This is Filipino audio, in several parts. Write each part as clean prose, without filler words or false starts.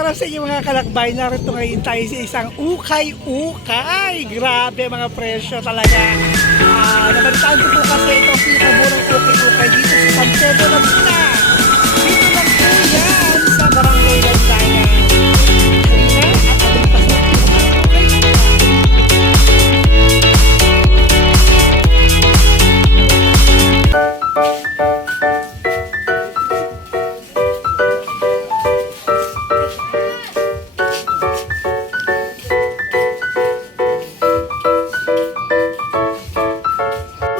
araw sa inyo mga kalakbay. Narito ngayon tayo sa isang ukay-ukay. Grabe mga presyo talaga. Nabalitaan ko po kasi ito ang pinakamurang ukay-ukay dito sa San Pedro Laguna. Dito lang po yan sa Barangay Landayan. Halina at ating pasok.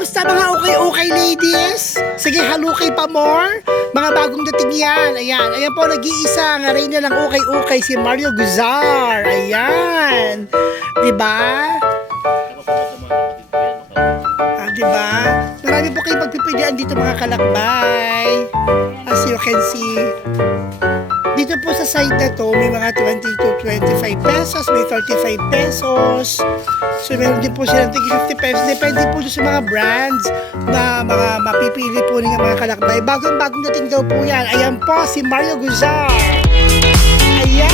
Basta mga ukay-ukay ladies, sige halukay pa more, mga bagong dating yan, ayan po nag-iisa nga rin na lang ukay-ukay si Mario Guzar, ayan, diba? Diba? Marami po kayo pagpipilian dito mga kalakbay, as you can see. Dito po sa site na to, may mga 20 to 25 pesos, may 35 pesos. So meron din po silang 50 pesos. Depende po sa mga brands na mga mapipili po ng mga kalakbay. Bagong dating daw po yan. Ayan po si Mario Guzar. Ayan!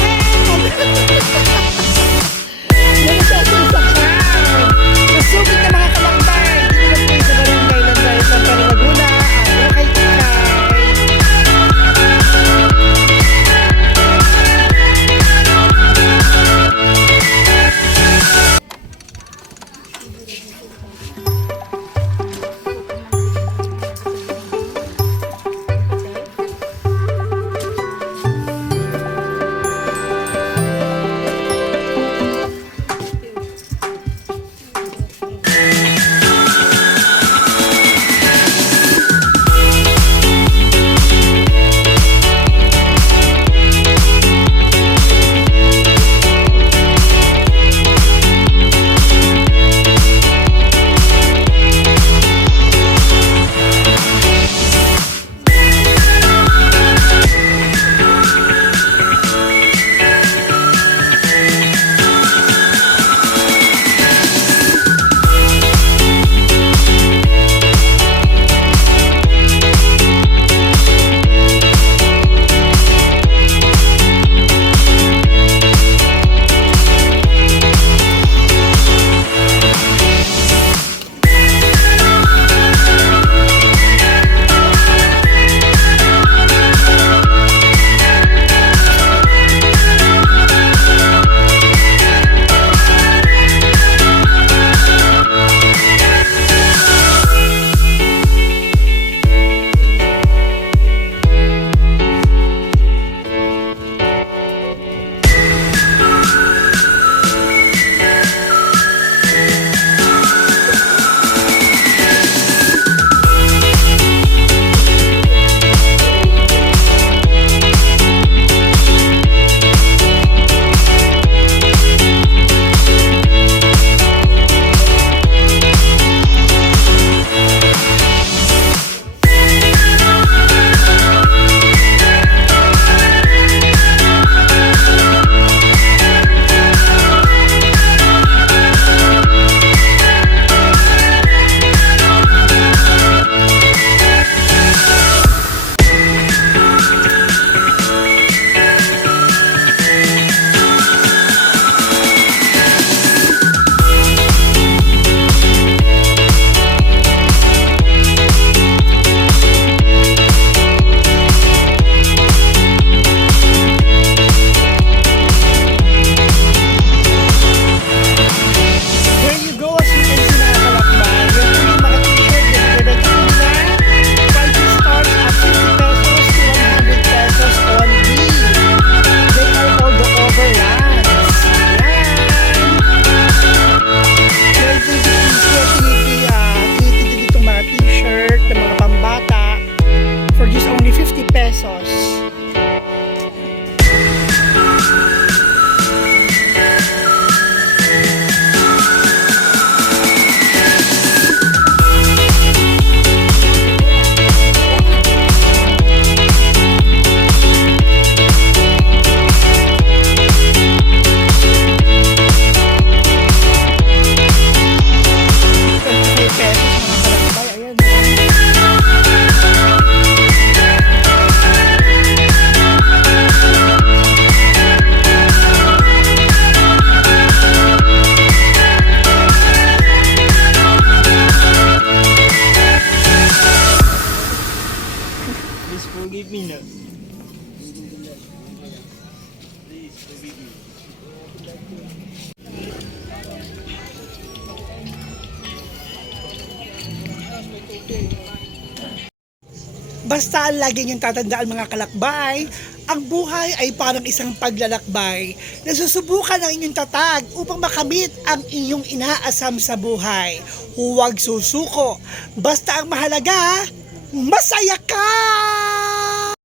Yan siya sa crowd. Masugid na mga kalakbay. Dito na po sa Barangay Landayan, San Pedro Laguna. Basta lagi niyong tatandaan mga kalakbay, ang buhay ay parang isang paglalakbay na susubukan ang inyong tatag upang makamit ang inyong inaasam sa buhay. Huwag susuko, basta ang mahalaga, masaya ka!